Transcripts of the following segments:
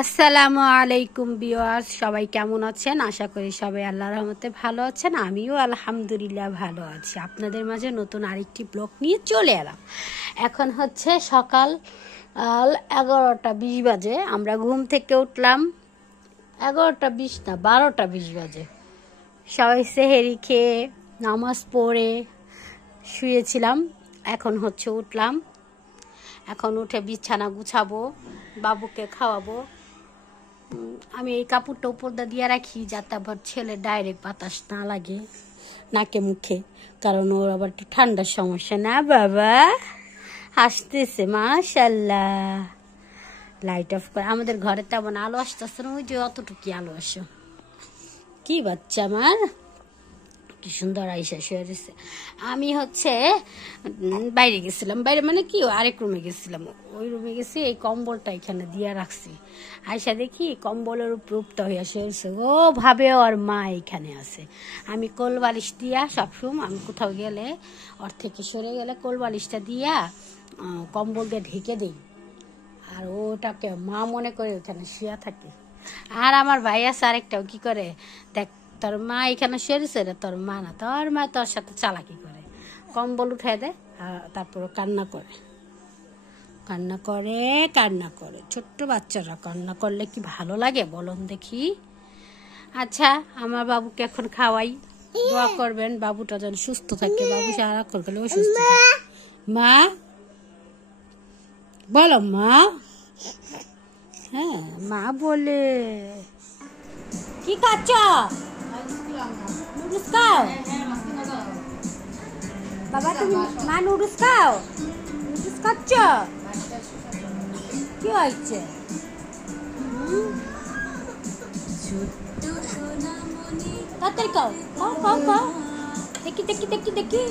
আসসালামু আলাইকুম ভিউয়ার্স, সবাই কেমন আছেন? আশা করি সবাই আল্লাহর রহমতে ভালো আছেন। আমিও আলহামদুলিল্লাহ ভালো আছি। আপনাদের মাঝে নতুন আরেকটি ব্লগ নিয়ে চলে এলাম। এখন হচ্ছে সকাল 11:20 বাজে। আমরা ঘুম থেকে উঠলাম 11:20 না 12:20 বাজে। সবাই সেহেরি খেয়ে নামাজ পড়ে শুয়েছিলাম। এখন হচ্ছে উঠলাম। এখন উঠে বিছানা গুছাবো, বাবুকে খাওয়াবো। আমি এই কাপড়টা উপর দিয়ে রাখি যাতে আবার ছেলে ডাইরেক্ট বাতাস না লাগে নাকে মুখে, কারণ ওর আবার একটু ঠান্ডার সমস্যা। না বাবা হাসতেছে, মাশাল্লাহ। লাইট অফ করে। আমাদের ঘরে তেমন আলো আসতেছে না, ওই যে অতটুকু আলো আসে। কি বাচ্চা আমার, কি সুন্দর আইসা শুয়ে রয়েছে। আমি হচ্ছে বাইরে গেছিলাম, বাইরে মানে কি আরেক রুমে গেছিলাম। ওই রুমে গেছি, এই কম্বলটা এখানে দিয়া রাখছি। আইসা দেখি কম্বলের উপর উপটা হইয়া শুয়েছে। ও ভাবে ওর মা এখানে আছে। আমি কোল বালিশ দিয়া সবসময় আমি কোথাও গেলে ওর থেকে সরে গেলে কোল বালিশটা দিয়া কম্বল দিয়ে ঢেকে দিই, আর ওটাকে মা মনে করে ওখানে শুয়ে থাকে। আর আমার ভাই আছে আরেকটাও, কি করে দেখ তোর মা এখানে সেরেছে রে, তোর মা না, তোর মা তোর সাথে চালাকি করে, কম্বল উঠে দেয় তারপর কান্না করে কান্না করে কান্না করে। ছোট্ট বাচ্চারা কান্না করলে কি ভালো লাগে বলুন দেখি? আচ্ছা, আমার বাবুকে এখন খাওয়াই, দোয়া করবেন বাবুটা যেন সুস্থ থাকে। বাবু সারাক্ষণ খেলে অসুস্থ থাকে। মা বলো, মা। হ্যাঁ মা বলে। কি খাচ্ছ? নুডলস খাও বাবা, তুমি মা নুডলস খাও? নুডলস খাচ্ছ? কি হয়েছে? তাড়াতাড়ি খাও, খাও খাও খাও। দেখি দেখি দেখি দেখি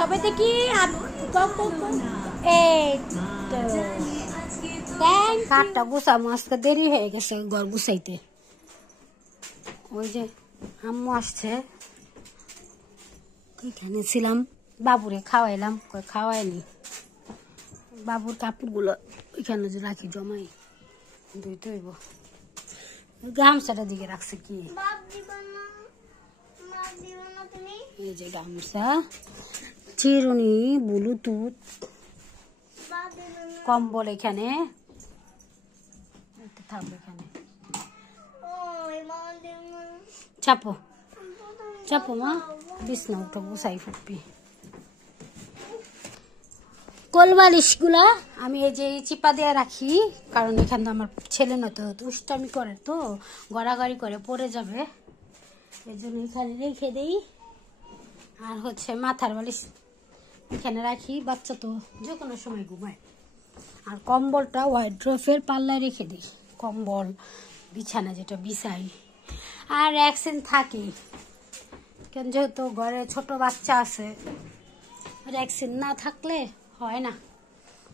সবাই দেখি। কাঠটা গুছাবো, আজকে দেরি হয়ে গেছে ঘর গুছাইতে। ওই যে আম্মু আসছে, এখানে ছিলাম, বাবুরে খাওয়াইলাম, খাওয়াইনি। বাবুর কাপড়গুলো ওইখানে যে রাখি জমাই ধুইতে হইব। গামছাটা দিকে রাখছে কি, এই যে গামছা, চিরুনি, ব্লুটুথ, কম্বল এখানে থাকবে। এখানে চাপো চাপো মা, বিছনা উঠো, গুছাই ফুটবি। কোলবালিশ গুলা আমি এই যে চিপা দিয়ে রাখি, কারণ এখানে আমার ছেলে নয়তো দুষ্টামি করে, তো গড়াগড়ি করে পড়ে যাবে, এই জন্য এখানে রেখে দেই। আর হচ্ছে মাথার বালিশ এখানে রাখি, বাচ্চা তো যে কোনো সময় ঘুমায়। আর কম্বলটা ওয়াইড্রোফের পাল্লায় রেখে দিই, কম্বল বিছানা যেটা বিছাই। আর ভ্যাকসিন থাকি, কেন যেহেতু ঘরে ছোট বাচ্চা আছে, ভ্যাকসিন না থাকলে হয় না,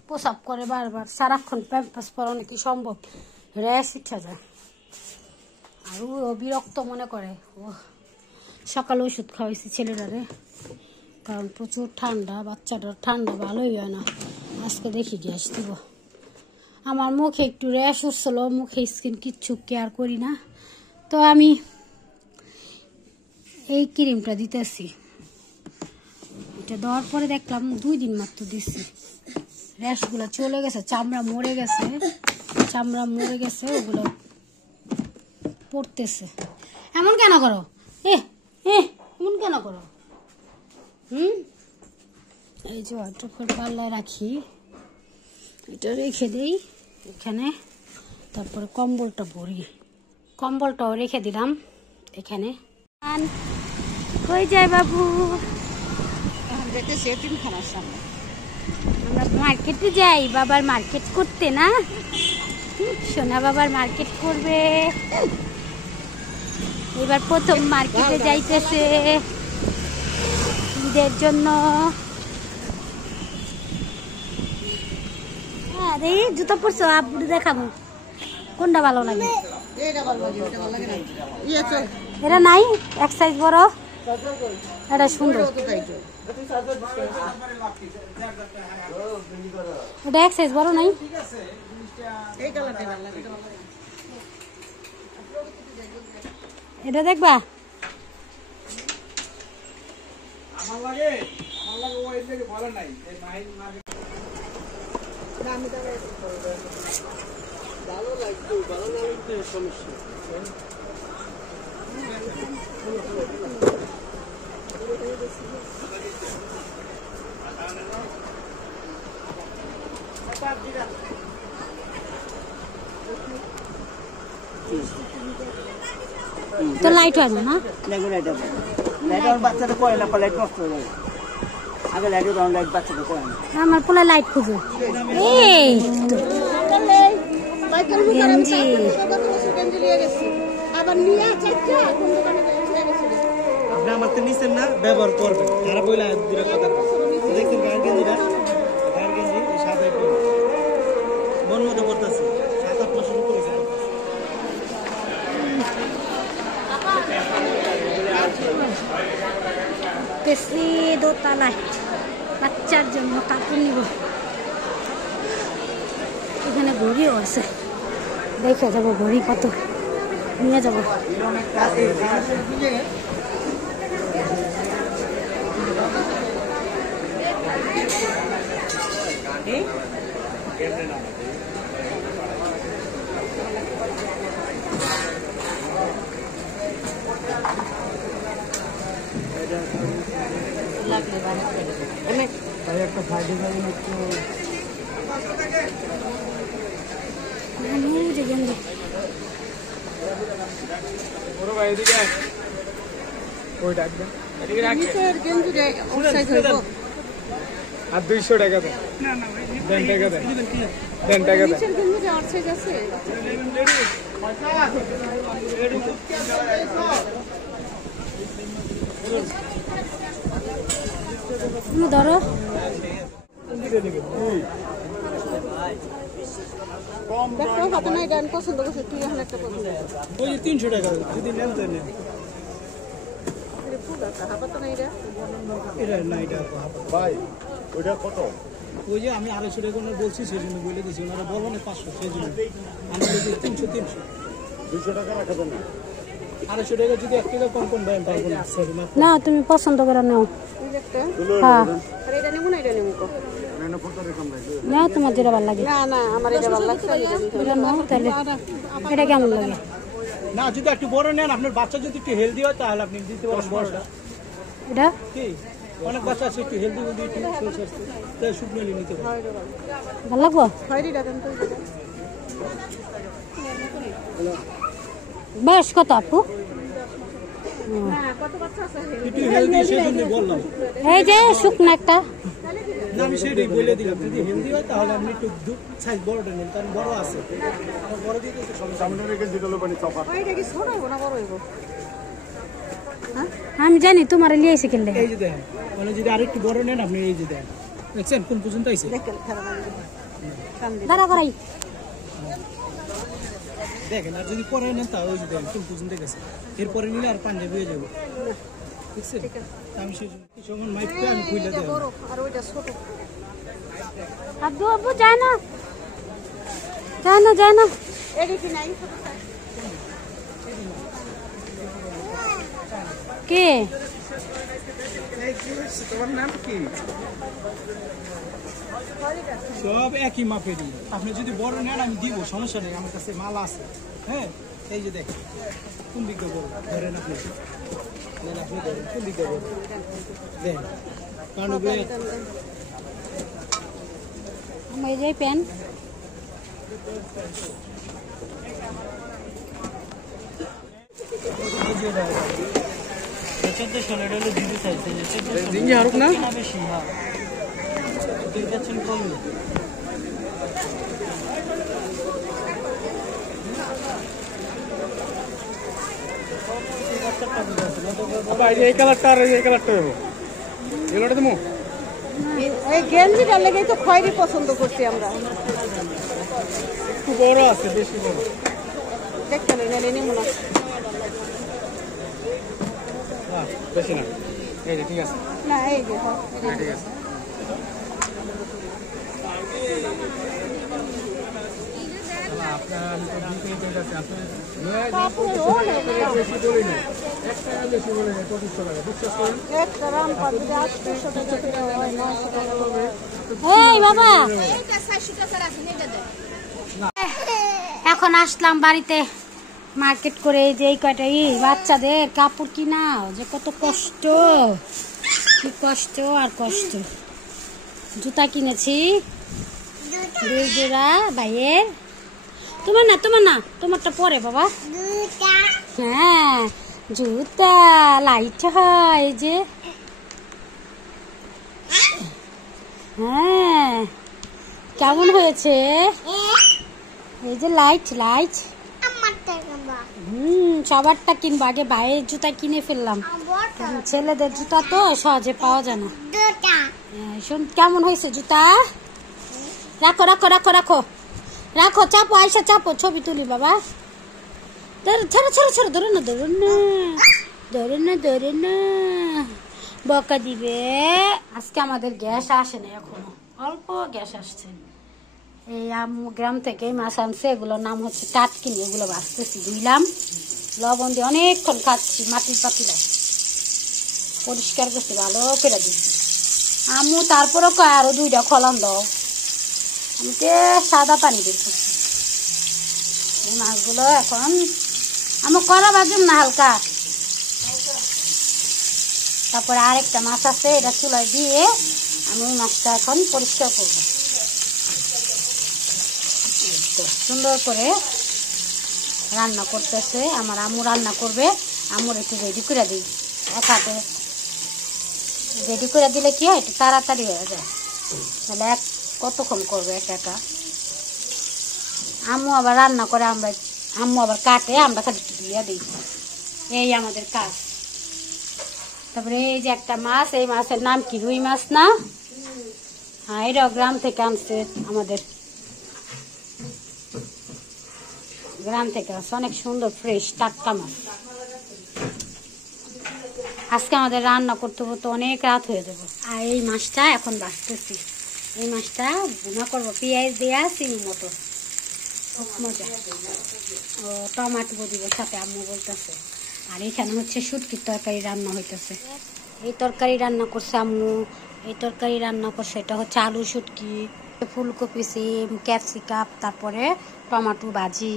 প্রসাব করে বারবার, সারাক্ষণ প্যাম্পাস পরানো কি সম্ভব? র্যাশ উঠে যায়। আর ও বিরক্ত মনে করে। ও সকালে ওষুধ খাওয়াইছি ছেলেটারে, কারণ প্রচুর ঠান্ডা, বাচ্চাটার ঠান্ডা ভালোই হয় না। আজকে দেখি গ্যাস দিব। আমার মুখে একটু র্যাশ উঠছিল, মুখে স্কিন কিচ্ছু কেয়ার করি না, তো আমি এই ক্রিমটা দিতেছি। এটা দেওয়ার পরে দেখলাম 2 দিন মাত্র দিচ্ছি, র্যাশগুলো চলে গেছে, চামড়া মরে গেছে, ওগুলো পড়তেছে। এমন কেন করো? এমন কেন করো? এই যে ওয়াটারফল পাল্লায় রাখি, এটা রেখে দেই এখানে। তারপরে কম্বলটা ভরি, কম্বলটাও রেখে দিলাম এখানে। কই যায় বাবু? আমরা মার্কেটে যাই, বাবার মার্কেট করতে না, সোনা বাবার মার্কেট করবে এবার, প্রথম মার্কেটে যাইতেছে ঈদের জন্য। হ্যাঁ দেখি জুতো পরছো, আব্বু দেখাবো কোনটা ভালো লাগে। এটা নাই, এক সাইজ বড়, এটা সুন্দর, এটা এক সাইজ বড় নাই। এটা দেখবা আমার লাগে ওই থেকে বলা নাই এই মাইন মার্কেট দামি দামে ভালো লাগতো সমস্যা তো লাইট হয় না লাইট বাচ্চাটা করে না লাইট নষ্ট হয়ে যাবে আগে লাইট দাও লাইট বাচ্চাটা করে না আমার পোলা লাইট খুঁজো এই তো গেঞ্জি আবার নিয়ে চাইছে কোন দোকানে গেছে আপনি আমার তো নিছেন না ব্যবহার করবেন তারা বইলা দুটা কথা দেখছেন গায়ের গেঞ্জিটা গায়ের গেঞ্জি এই সাদা একটু মন মতো করতেছে 7-8 মাস শুরু করেছে তেসি দোতলায় বাচ্চার জন্য কাপড় নিব এখানে ঘড়িও আছে দেখে যাবো ঘড়ি কত নিয়ে যাবো ভাই একটা ফাইডে যাবেন একটু যে গেঞ্জি বড় ভাই এদিকে ওই ডাকবেন এদিকে নিচের গেঞ্জি রে অফসাইড হইব আর 200 টাকা দেন না না ভাই দেন টাকা দেন দেন টাকা দেন নিচের গেঞ্জি রে অফসাইড আছে তুমি ধরো দেখো হাতে নাই গান পছন্দ করছে তুই এখন একটা পছন্দ ওই 300 টাকা যদি নেন দেন করে ফুল আছে হাবা তো নাই রে এটা না এটা ভাই ওইটা কত? ওই যে আমি 250 টাকা করে বলছি সেই জন্য বলে দিয়েছি ওনারা বলবো না 500 সেই জন্য আমি বলছি 300 200 টাকা রাখবেন না 250 টাকা যদি 1 টাকা কম কম দেন পারবো না সরি মাত্র না তুমি পছন্দ করে নাও এই একটা হ্যাঁ আর এটা নেব না এটা নেব কো না কত রকম লাগবে? না তোমার যেটা ভালো লাগে না না আমার এটা ভালো লাগছে এটা নাও তাহলে এটা কেমন লাগে না যদি একটু বড় নেন আপনার বাচ্চা যদি একটু হেলদি হয় তাহলে আপনি দিতে পারেন বড়টা এটা কি অনেক বাচ্চা আছে একটু হেলদি যদি একটু সুস্বাস্থ্য তাই শুকনো নিতে পারেন ভালো লাগবো খয়রি দাম তো বয়স কত আপু না কত বাচ্চা আছে একটু হেলদি সেই জন্য বললাম এই যে শুকনো একটা না আমি সেটাই বলে দিলাম যদি হেলদি হয় তাহলে আপনি একটু সাইজ বড়টা নেন কারণ বড় আছে আমার বড় দিতে তো সমস্যা সামনে রেখে দিতে হলো মানে চপা ওইটা কি ছোট হইব না বড় হইব হ্যাঁ আমি জানি তোমার লিয়েছি কিনলে এই যে দেখেন মানে যদি আরেকটু বড় নেন আপনি এই যে দেখেন দেখছেন কোন পর্যন্ত আইছে দেখেন খারাপ লাগে কান দি দাঁড়া করাই দেখেন আর যদি পরে নেন তাহলে ওই যে দেখেন কোন পর্যন্ত গেছে এরপরে নিলে আর পাঞ্জাবি হয়ে যাবে দেখছেন আমি সেই জন্য যখন মাইকটা আমি খুলে দেব বড় আর ওইটা ছোট আব্বু আব্বু যায় না যায় না যায় না এটা কি নাই কে তোমার নাম কি সব একই মাপেরই আপনি যদি বড় নেন আমি দিব সমস্যা নেই আমার কাছে মাল আছে হ্যাঁ এই যে দেখেন কোন দিকটা বড় ধরেন আপনি নেন আপনি ধরেন কোন দিকটা বড় দেখেন কারণ ওগুলো আমার এই যে প্যান জিঙ্গি হারুক না বেশি হ্যাঁ কম এই কালারটা আর এই কালারটা দেবো এগুলোটা দেবো এই গেঞ্জিটা লেগেই তো খয়েরি পছন্দ করছি আমরা একটু বড় আছে বেশি বড় দেখতে নেই নিমু না হ্যাঁ বেশি না এই যে ঠিক আছে না এই যে হ্যাঁ ঠিক আছে আপনার আমি তো দিতে চাইছি আপনার কাপড়ের অনেক দাম। বেশি বলি না 1 টাকা বেশি বলি না 2500 টাকা বিশ্বাস করেন একটা রান পাবি 800 টাকা করে হয় 900 টাকা হবে। এই বাবা এখন আসলাম বাড়িতে মার্কেট করে, এই যে এই কয়টা বাচ্চাদের কাপড় কিনাও যে কত কষ্ট, কি কষ্ট আর কষ্ট। জুতা কিনেছি 2 জোড়া ভাইয়ের। তোমার না তোমারটা পরে বাবা। হ্যাঁ জুতা লাইট হয় এই যে। হ্যাঁ কেমন হয়েছে এই যে লাইট সবারটা কিনবো, আগে ভাইয়ের জুতা কিনে ফেললাম, ছেলেদের জুতা তো সহজে পাওয়া যায় না। শোন কেমন হয়েছে জুতা? রাখো রাখো রাখো রাখো রাখো, চাপো আইসা চাপো, ছবি তুলি বাবা। ছোড়ো ছোড়ো ছোড়ো, ধরো না ধরো না ধরো না ধরো না, বকা দিবে। আজকে আমাদের গ্যাস আসে না এখনো, অল্প গ্যাস আসছে। এই গ্রাম থেকে মাছ আনছে, এগুলোর নাম হচ্ছে টাটকিনি, এগুলো ভাজতেছি, ধুইলাম লবণ দিয়ে অনেকক্ষণ খাচ্ছি, মাটির পাতিলা পরিষ্কার করছি ভালো করে দিচ্ছি। আমু তারপরও কয় আরো 2টা খলান দাও, আমাকে সাদা পানি বের করছি। এই মাছগুলো এখন আমি করা বাজুম না হালকা, তারপরে আরেকটা মাছ আছে, এটা চুলায় দিয়ে আমি ওই মাছটা এখন পরিষ্কার করবো। সুন্দর করে রান্না করতেছে আমার আম্মু, রান্না করবে। আম্মুর একটু রেডি করে দিই, এক হাতে রেডি করে দিলে কি হয় একটু তাড়াতাড়ি হয়ে যায়, তাহলে কতক্ষণ করবে একা। আম্মু আবার রান্না করে, আম্মু আবার কাটে, আমরা খালি একটু দিয়ে দিই, এই আমাদের কাজ। তারপরে এই যে একটা মাছ, এই মাছের নাম কি রুই মাছ না? হ্যাঁ এটাও গ্রাম থেকে আনছে, আমাদের গ্রাম থেকে আসছে, অনেক সুন্দর ফ্রেশ টাটকা মাছ। আজকে আমাদের রান্না করতে করতে অনেক রাত হয়ে যাবে। আর এই মাছটা এখন বাছতেছি, এই মাছটা ভুনা করবো পেঁয়াজ দেওয়া, চিনি মটর, খুব মজা। ও টমাটো দিব সাথে, আম্মু বলতেছে। আর এখানে হচ্ছে শুটকির তরকারি রান্না হইতেছে, এই তরকারি রান্না করছে আম্মু, এই তরকারি রান্না করছে, এটা হচ্ছে আলু শুটকি, ফুলকপি, সিম, ক্যাপসিকাম, তারপরে টমাটো ভাজি,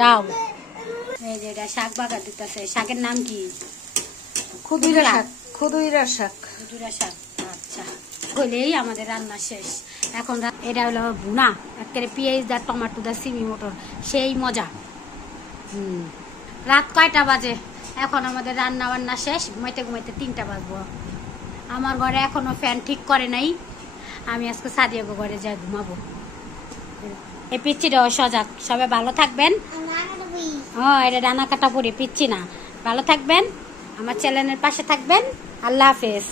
ডাল। এই যে এটা শাক বাগা দিতেছে, শাকের নাম কি? খুদুরা শাক। খুদুরা শাক। আচ্ছা হইলেই আমাদের রান্না শেষ। এখন এটা হলো ভুনা, একেবারে পেঁয়াজ দা টমাটো দা সিমি মটর, সেই মজা। রাত কয়টা বাজে? এখন আমাদের রান্না বান্না শেষ, ঘুমাইতে ঘুমাইতে 3টা বাজবো। আমার ঘরে এখনো ফ্যান ঠিক করে নাই, আমি আজকে সাদিয়াগো ঘরে যাই ঘুমাবো। এই পিচ্ছিটাও সজাগ, সবাই ভালো থাকবেন। এটা ডানা কাটা পরে পিচ্ছি না, ভালো থাকবেন, আমার চ্যানেলের পাশে থাকবেন। আল্লাহ হাফেজ।